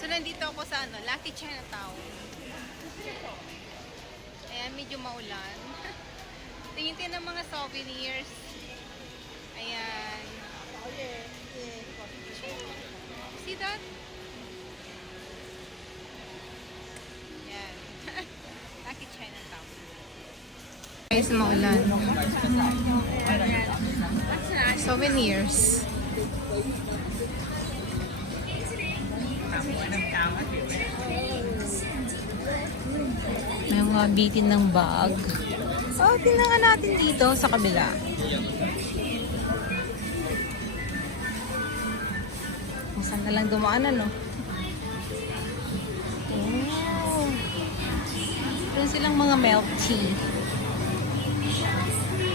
So, nandito ako sa Lucky Chinatown. Ayan, medyo maulan. Tingin ng mga souvenirs. Ayan. See that? Ayan. Lucky Chinatown. Guys, maulan. Souvenirs. May mga bitin ng bag. Oh, tingnan nga natin dito sa kabila. Kung saan na lang dumaan, ano? Oh. Ito silang mga milk tea.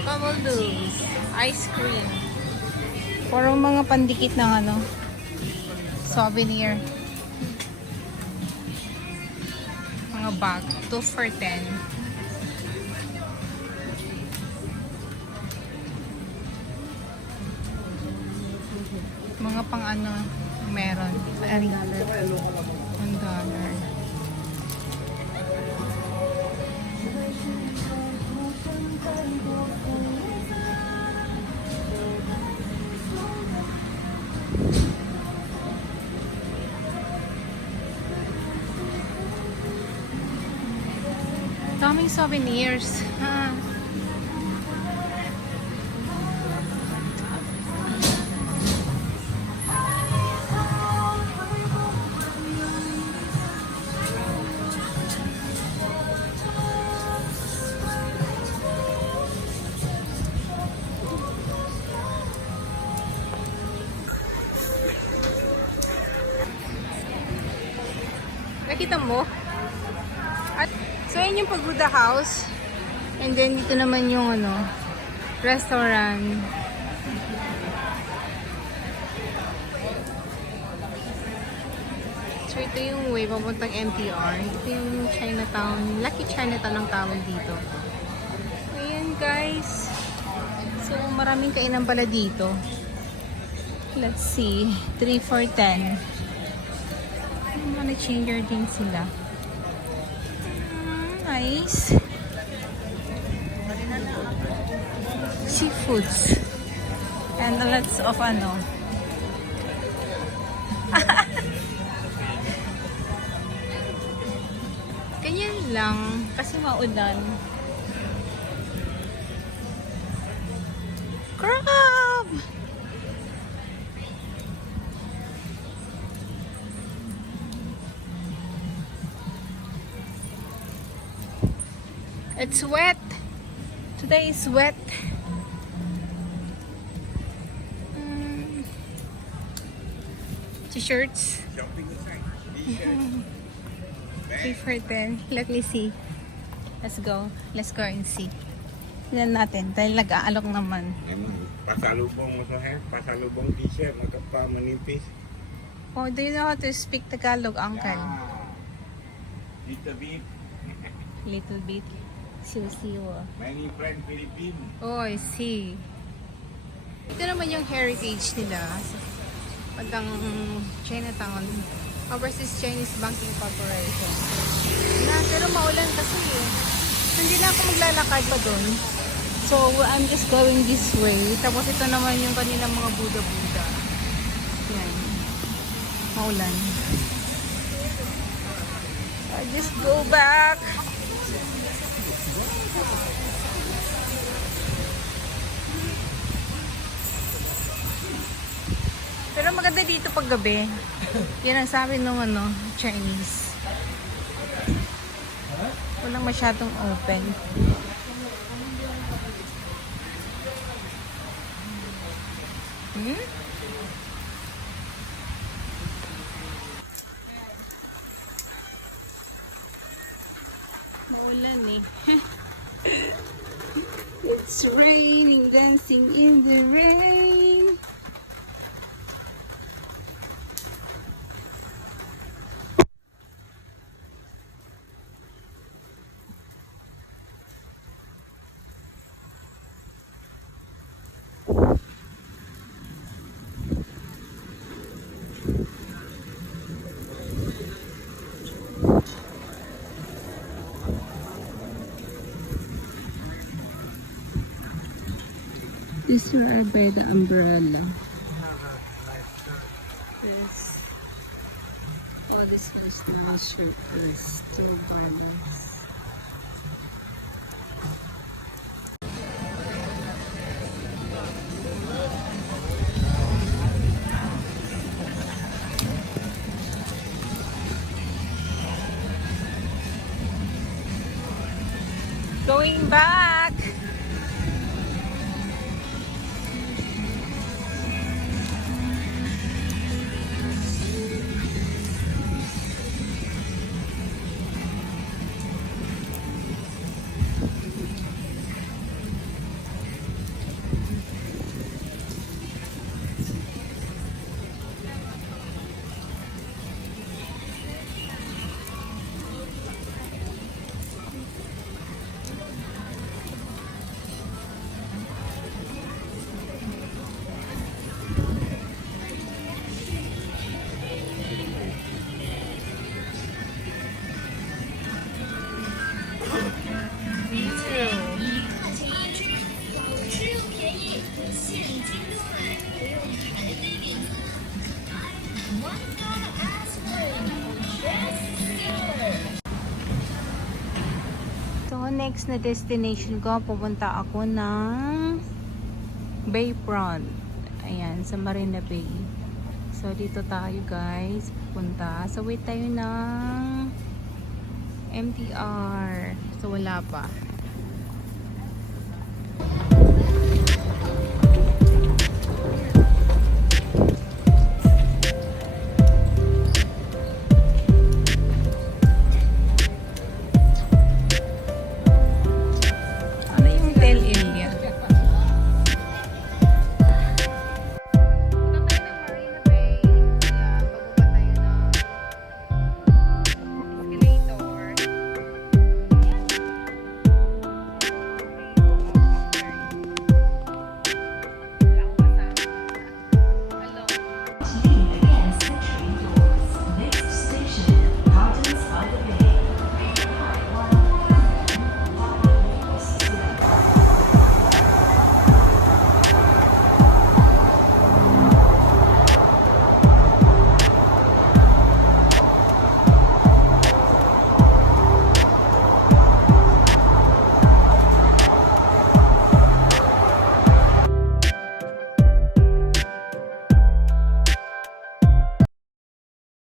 Bubble Doos. Ice cream. Parang mga pandikit ng ano, souvenir. Mga bag. 2 for 10. Mga pang ano meron. $1. $1. Daming souvenirs. Ha. Nakita mo? At so yun yung Pagoda House. And then dito naman yung ano, restaurant. So ito yung way papuntang MTR. Ito yung Chinatown. Lucky Chinatown ang tawag dito. Ayan guys. So maraming kainan pala dito. Let's see. 3 for 10. Mga changer din sila. Nice. Seafoods. And lots of ano. Ganyan lang. Kasi maulan. Crab! It's wet. Today is wet. T-shirts. 3 for 10. Let me see. Let's go. Let's go and see. Tignan natin. Dahil nag-aalok naman. Pasalubong mo sa hair. Pasalubong t-shirt. Magkapamanipis. Oh, do you know how to speak Tagalog, Uncle? Little bit. Little bit. Siwa-siwa. Many friends Philippines. Oh, I see. Ito naman yung heritage nila. Pagkang Chinatown. Overseas Chinese Banking Corporation. Pero maulan kasi eh. Hindi na ako maglalakad pa doon. So, I'm just going this way. Tapos ito naman yung kanilang mga Buddha-Buddha. Yan. Maulan. I just go back. Pero maganda dito pag gabi. Yan ang sabi nung ano, Chinese. Walang masyadong open. Maulan eh. It's raining, dancing in the rain. This you are by the umbrella. Yes. Oh, this was nice shirt is $2. Going back. So, next na destination ko, pupunta ako ng Bayfront. Ayan, sa Marina Bay. So, dito tayo guys, pupunta. So, wait tayo ng MTR. So, wala pa.